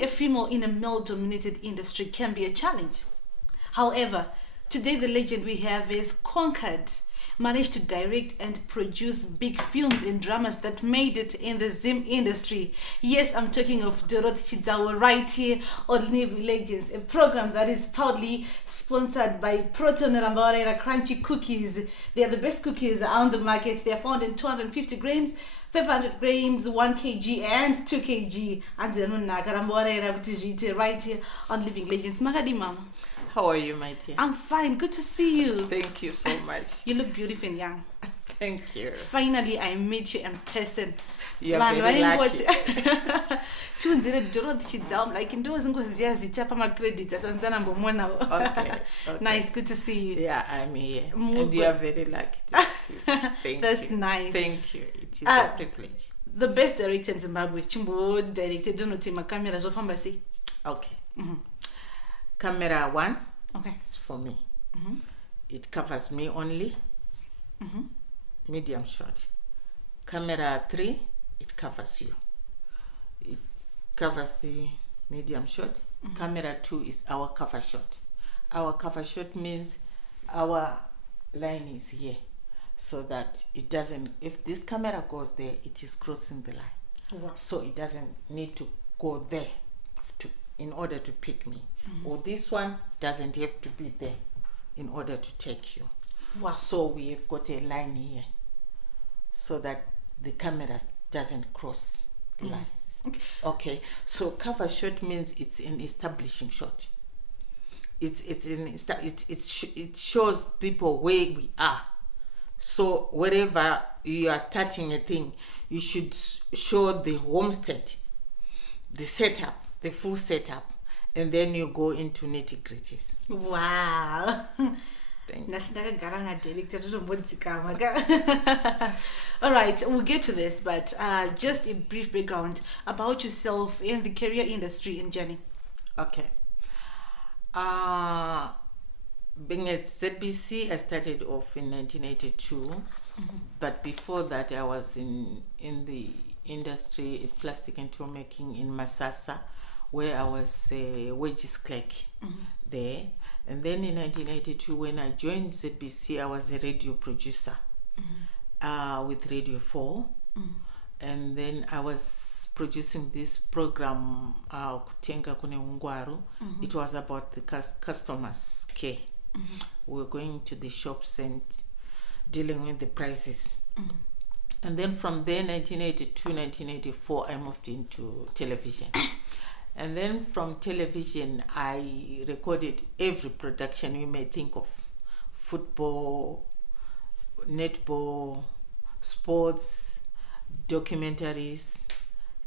Being a female in a male-dominated industry can be a challenge. However, today the legend we have is conquered, managed to direct and produce big films and dramas that made it in the Zim industry. Yes, I'm talking of Dorothy Chidzawo right here on Navy Legends, a program that is proudly sponsored by Proton and Crunchy Cookies. They are the best cookies on the market. They are found in 250 grams, 500 grams, 1 kg and 2 kg. And right here on Living Legends. Magadi Mama. How are you, my dear? I'm fine. Good to see you. Thank you so much. You look beautiful and young. Thank you. Finally, I met you in person. You're very lucky. I'm like, okay. Nice, good to see you. Yeah, I'm here. And you are very lucky to see you. Thank That's you. nice. Thank you. It is a privilege. The best director in Zimbabwe, Chimbo directed, don't know, my camera, so Fambasi. Okay. Camera 1, okay, it's for me. It covers me only. Medium shot. Camera 3, it covers you. It covers the medium shot. Camera 2 is our cover shot. Our cover shot means our line is here, so that it doesn't, if this camera goes there, it is crossing the line. Wow. So it doesn't need to go there in order to pick me. Or this one doesn't have to be there in order to take you. Wow. So we have got a line here so that the camera doesn't cross lines. Okay. So cover shot means it's an establishing shot. It shows people where we are. So wherever you are starting a thing, you should show the homestead, the setup, the full setup, and then you go into nitty-gritties. Wow. Thank you. All right, we'll get to this, but just a brief background about yourself in the career industry in Jenny. Okay. Being at ZBC, I started off in 1982, but before that I was in the industry at plastic and tool making in Masasa, where I was a wages clerk there. And then in 1982, when I joined ZBC, I was a radio producer with Radio 4. And then I was producing this program, Kutenga Kune Ungwaru. It was about the customers' care. We were going to the shops and dealing with the prices. And then from there, 1982, 1984, I moved into television. And then from television, I recorded every production you may think of. Football, netball, sports, documentaries,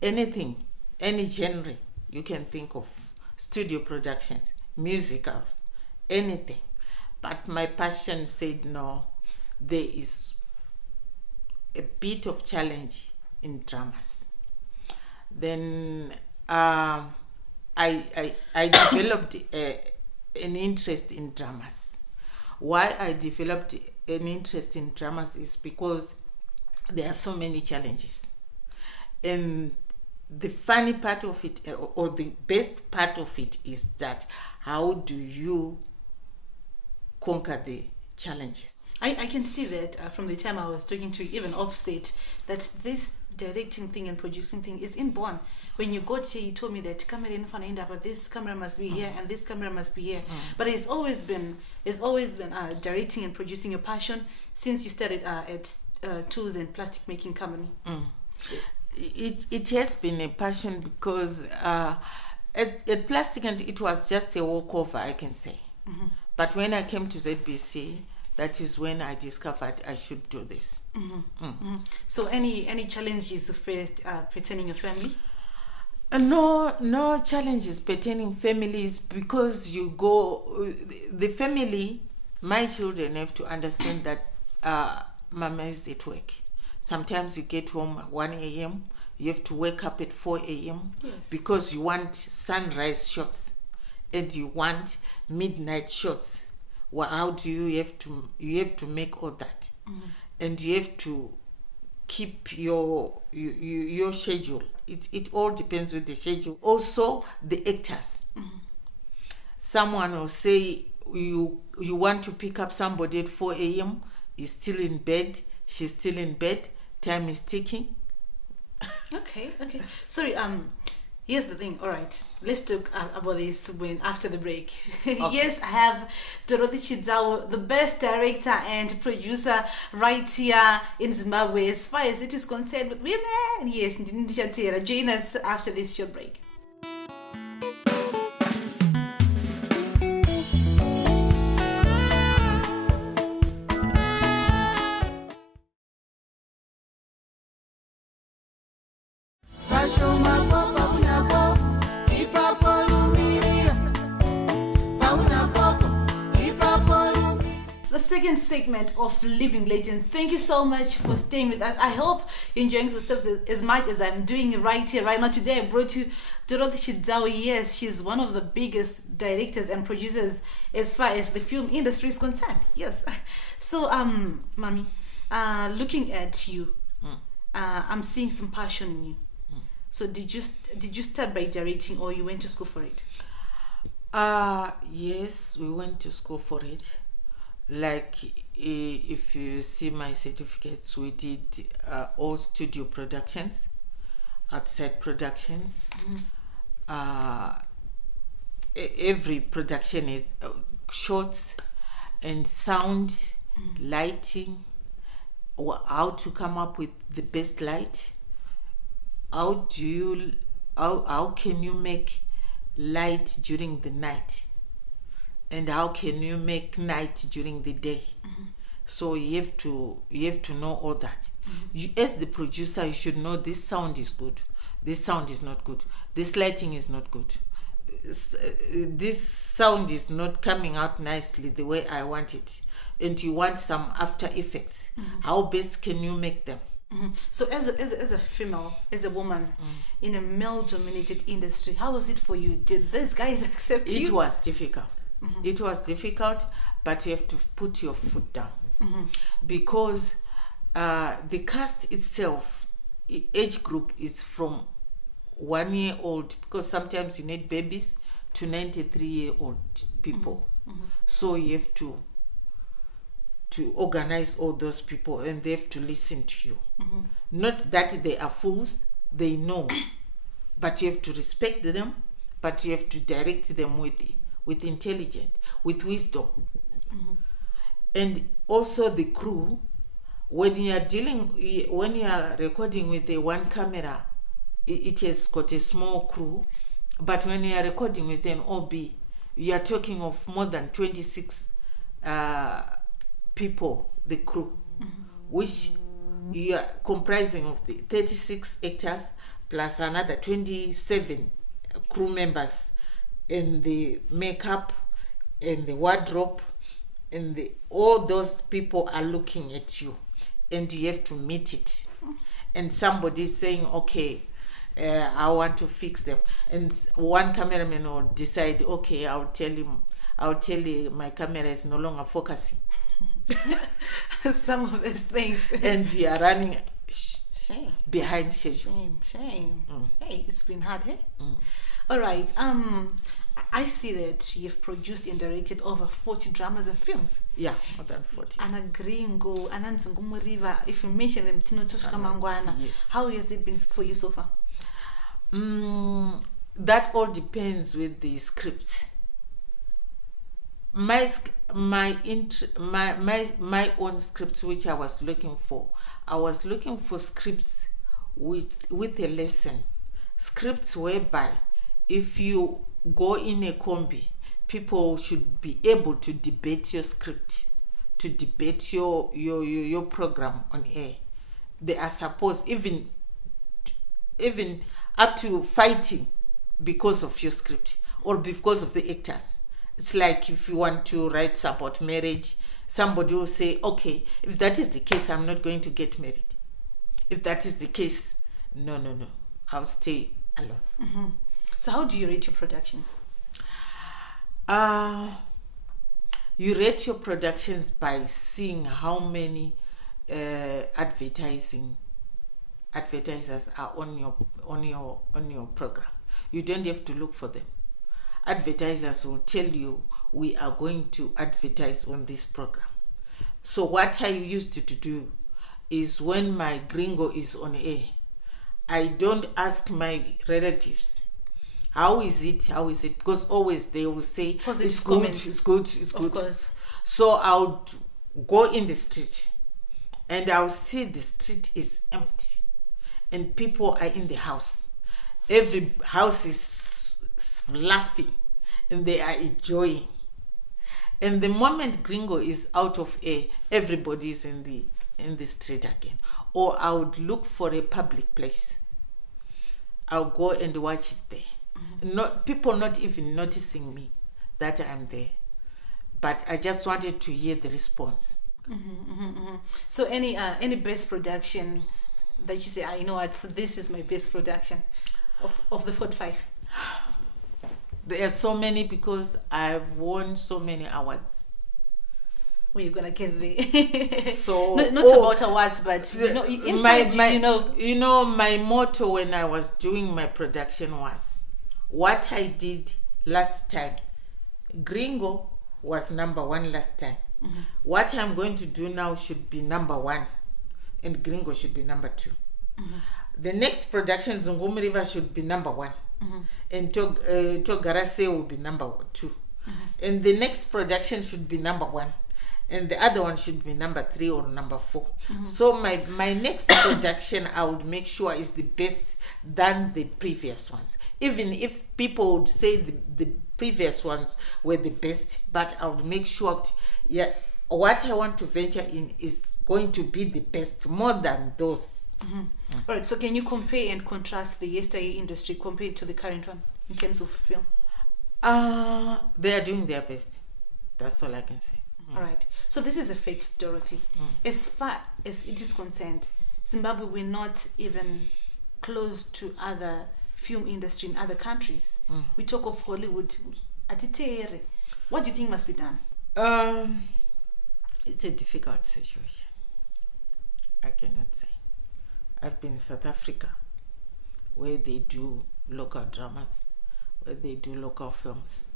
anything, any genre you can think of. Studio productions, musicals, anything. But my passion said no, there is a bit of challenge in dramas. Then I developed an interest in dramas. Why I developed an interest in dramas is because there are so many challenges. And the funny part of it, or the best part of it, is that how do you conquer the challenges? I can see that from the time I was talking to you, even offset, that this directing thing and producing thing is inborn. When you got here, you told me that camera didn't find out, but this camera must be here and this camera must be here. But it's always been directing and producing your passion since you started at Tools and Plastic Making Company. It has been a passion because at Plastic, and it was just a walkover, I can say. But when I came to ZBC, that is when I discovered I should do this. So any challenges you faced pertaining your family? No challenges pertaining families, because you go, the family, my children have to understand that mama is at work. Sometimes you get home at 1 a.m., you have to wake up at 4 a.m. Yes. because you want sunrise shots and you want midnight shots. Well, how do you have to make all that? And you have to keep your schedule. It all depends with the schedule. Also, the actors. Someone will say you want to pick up somebody at 4 a.m. He's still in bed. She's still in bed. Time is ticking. Okay. Sorry. Here's the thing. All right, let's talk about this after the break. Okay. Yes, I have Dorothy Chidzawo, the best director and producer right here in Zimbabwe as far as it is concerned with women. Yes, ndichatera. Join us after this short break. The second segment of Living Legend. Thank you so much for staying with us. I hope you're enjoying yourselves as much as I'm doing it right here, right now. Today I brought you Dorothy Chidzawo. Yes, she's one of the biggest directors and producers as far as the film industry is concerned. Yes. So, Mami, looking at you, I'm seeing some passion in you. So did you start by directing, or you went to school for it? Yes, we went to school for it. Like, if you see my certificates, we did all studio productions, outside productions. Every production is shots and sound, lighting, or how to come up with the best light. How can you make light during the night, and how can you make night during the day? So you have to know all that. You, as the producer, you should know this sound is good, this sound is not good, this lighting is not good, this sound is not coming out nicely the way I want it, and you want some after effects. How best can you make them? So as a female, as a woman in a male-dominated industry, how was it for you? Did these guys accept you? It was difficult. It was difficult, but you have to put your foot down. Because the cast itself, age group is from 1 year old, because sometimes you need babies, to 93-year-old people. So you have to organize all those people, and they have to listen to you. Not that they are fools, they know, but you have to respect them, but you have to direct them with intelligence, with wisdom. And also the crew, when you are recording with a one camera, it has got a small crew, but when you are recording with an OB, you are talking of more than 26 people, the crew, which you are comprising of the 36 actors plus another 27 crew members, and the makeup and the wardrobe, and all those people are looking at you, and you have to meet it. And somebody is saying, okay, I want to fix them, and one cameraman will decide, okay, I'll tell you my camera is no longer focusing. Some of those things. And you are running Shame. behind schedule. Shame. Hey, it's been hard, hey? All right. I see that you've produced and directed over 40 dramas and films. Yeah, more than 40. Anagringo, Ananzungumuriva. If you mention them, Tinotoshka Mangwana. Yes. How has it been for you so far? That all depends with the script. My own scripts, which I was looking for scripts with a lesson, scripts whereby if you go in a combi, people should be able to debate your script, to debate your program on air. They are supposed even up to fighting because of your script or because of the actors. It's like if you want to write about marriage, somebody will say, okay, if that is the case, I'm not going to get married. If that is the case, no, I'll stay alone. So how do you rate your productions? You rate your productions by seeing how many advertising advertisers are on your program. You don't have to look for them. Advertisers will tell you, we are going to advertise on this program. So what I used to do is, when my gringo is on air, I don't ask my relatives, how is it, because always they will say, it's good, it's good, it's good. Of course. So I would go in the street and I'll see the street is empty and people are in the house. Every house is laughing and they are enjoying. And the moment gringo is out of air, everybody is in the street again. Or I would look for a public place. I'll go and watch it there. People not even noticing me that I'm there. But I just wanted to hear the response. So any best production that you say, I know what, this is my best production of the 45? There are so many, because I've won so many awards. Well, you're gonna get the so not about awards, but my motto when I was doing my production was, what I did last time, Gringo was number 1 last time. What I'm going to do now should be number 1, and Gringo should be number 2. The next production, Zungumi River, should be number 1, and Togarase will be number 2, and the next production should be number 1, and the other one should be number 3 or number 4. So my next production, I would make sure is the best than the previous ones, even if people would say the previous ones were the best, but I would make sure what I want to venture in is going to be the best, more than those. All right, so can you compare and contrast the yesteryear industry compared to the current one in terms of film? They are doing their best. That's all I can say. All right, so this is a fact, Dorothy. As far as it is concerned, Zimbabwe, we're not even close to other film industry in other countries. We talk of Hollywood. What do you think must be done? It's a difficult situation. I cannot say. I've been in South Africa, where they do local dramas, where they do local films.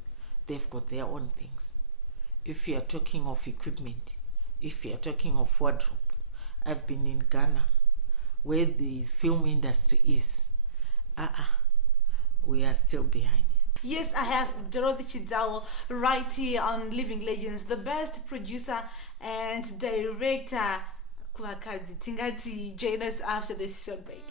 They've got their own things. If you are talking of equipment, if you are talking of wardrobe, I've been in Ghana, where the film industry is. We are still behind. Yes, I have Dorothy Chidzawo right here on Living Legends, the best producer and director. Kuwakazi Tingati, join us after this short break.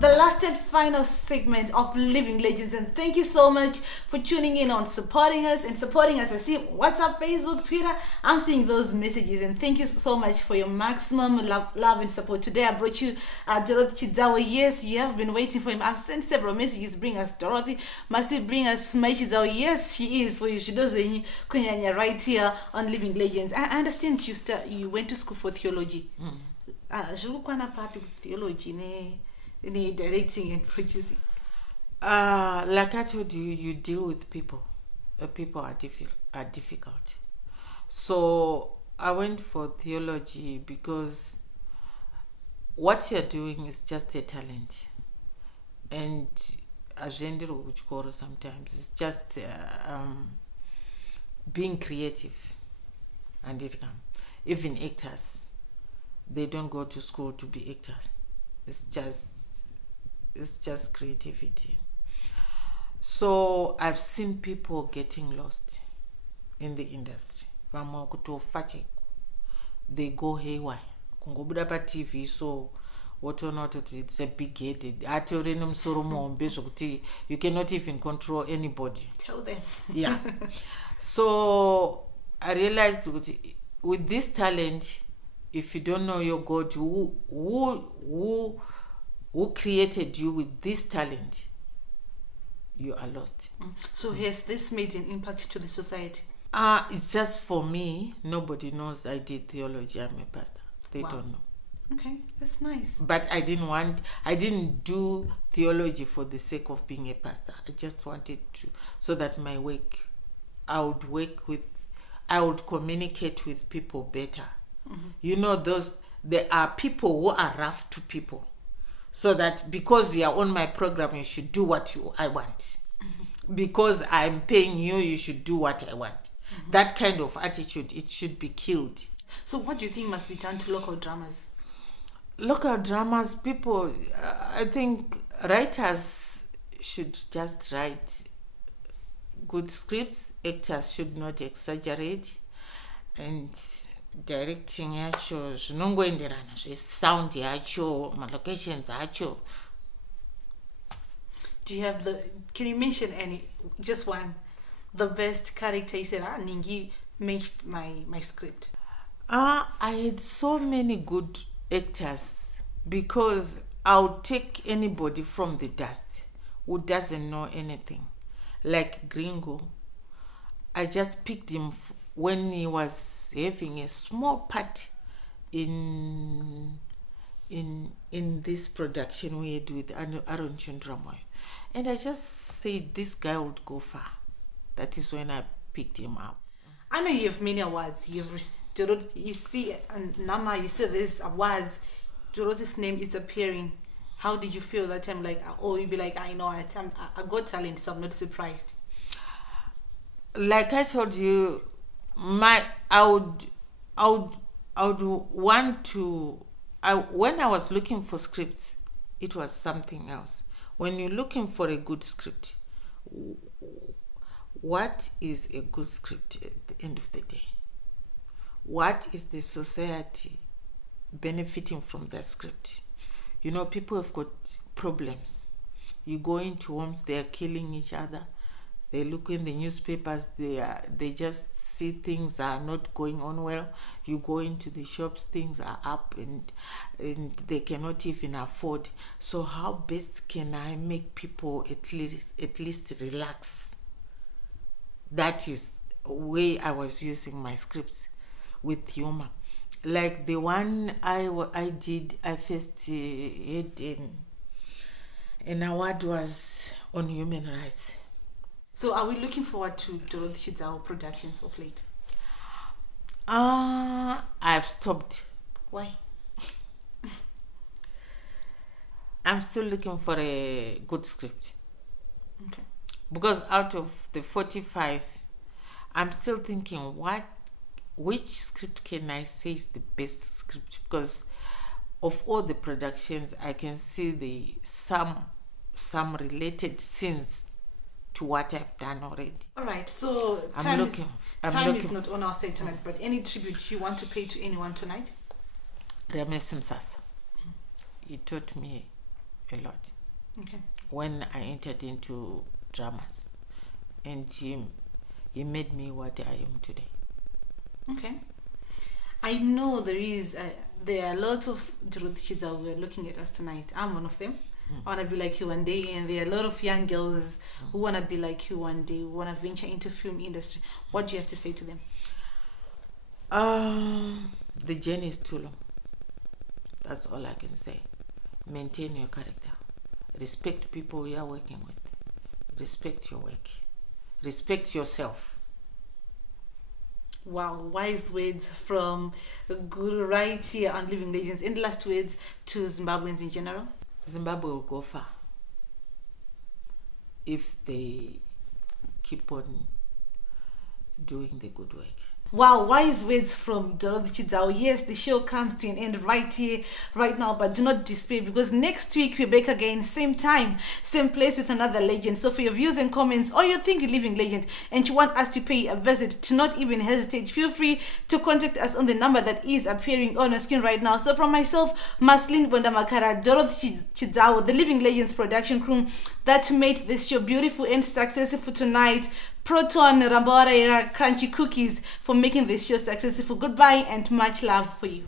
The last and final segment of Living Legends, and thank you so much for tuning in on supporting us. I see WhatsApp, Facebook, Twitter, I'm seeing those messages, and thank you so much for your maximum love and support. Today I brought you Dorothy Chidzawo. Yes, you have been waiting for him. I've sent several messages. Bring us Dorothy, Masi, bring us my Chidzawo. Yes, she is for you. She does right here on Living Legends. I understand you went to school for theology. Theology, directing and producing. Like I told you, you deal with people. People are difficult. So I went for theology because what you're doing is just a talent, and sometimes it's just being creative, and it can. Even actors, they don't go to school to be actors. It's just creativity. So I've seen people getting lost in the industry. They go haywire. Kungobuda pa TV, so what or not, it's a big headed. You cannot even control anybody. Tell them. Yeah. So I realized with this talent, if you don't know your God, who created you with this talent, you are lost. So has this made an impact to the society? It's just for me. Nobody knows I did theology. I'm a pastor. They Wow. don't know. Okay, that's nice. But I didn't do theology for the sake of being a pastor. I just wanted to, so that my work, I would communicate with people better. You know, there are people who are rough to people. So that because you are on my program, you should do what I want. Because I'm paying you, you should do what I want. That kind of attitude, it should be killed. So what do you think must be done to local dramas? Local dramas, people, I think writers should just write good scripts. Actors should not exaggerate. And directing yacho zvinongoenderana sound yacho, locations yacho. Do you have can you mention just one, the best character you said, Ningi matched my script? I had so many good actors, because I'll take anybody from the dust who doesn't know anything. Like Gringo, I just picked him when he was having a small part in this production we had with Aaron Chindramoy. And I just said this guy would go far. That is when I picked him up. I know you have many awards. You see, Nama, you see these awards. Dorothy's name is appearing. How did you feel that time? Like, oh, you'd be like, I know, I got talent, so I'm not surprised. Like I told you, I would want to. When I was looking for scripts, it was something else. When you're looking for a good script, what is a good script at the end of the day? What is the society benefiting from that script? You know, people have got problems. You go into homes, they are killing each other. They look in the newspapers, they just see things are not going on well. You go into the shops, things are up and they cannot even afford. So how best can I make people at least relax? That is the way I was using my scripts, with humor. Like the one I did, I first had an award was on human rights. So are we looking forward to Dorothy Chidzawo productions of late? I've stopped. Why? I'm still looking for a good script. Okay. Because out of the 45, I'm still thinking, which script can I say is the best script? Because of all the productions, I can see some related scenes to what I've done already. All right, so time is not on our side tonight, but any tribute you want to pay to anyone tonight? Ramesh Msasa. He taught me a lot. Okay. When I entered into dramas, and he made me what I am today. Okay. I know there are lots of Dorothy Chidzawo who are looking at us tonight. I'm one of them. I want to be like you one day, and there are a lot of young girls who want to be like you one day, who want to venture into film industry. What do you have to say to them? The journey is too long. That's all I can say. Maintain your character. Respect people you are working with. Respect your work. Respect yourself. Wow, wise words from Guru right here on Living Legends. Any last words to Zimbabweans in general? Zimbabwe will go far if they keep on doing the good work. Wow, wise words from Dorothy Chidzawo. Yes, the show comes to an end right here, right now, but do not despair, because next week we're back again, same time, same place with another legend. So for your views and comments, or you think you're living legend and you want us to pay a visit, do not even hesitate. Feel free to contact us on the number that is appearing on your screen right now. So from myself, Maslin Bondamakara, Dorothy Chidzawo, the Living Legends production crew that made this show beautiful and successful tonight, Proton, Rambara, Crunchy Cookies for making this show successful. Goodbye and much love for you.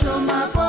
shoma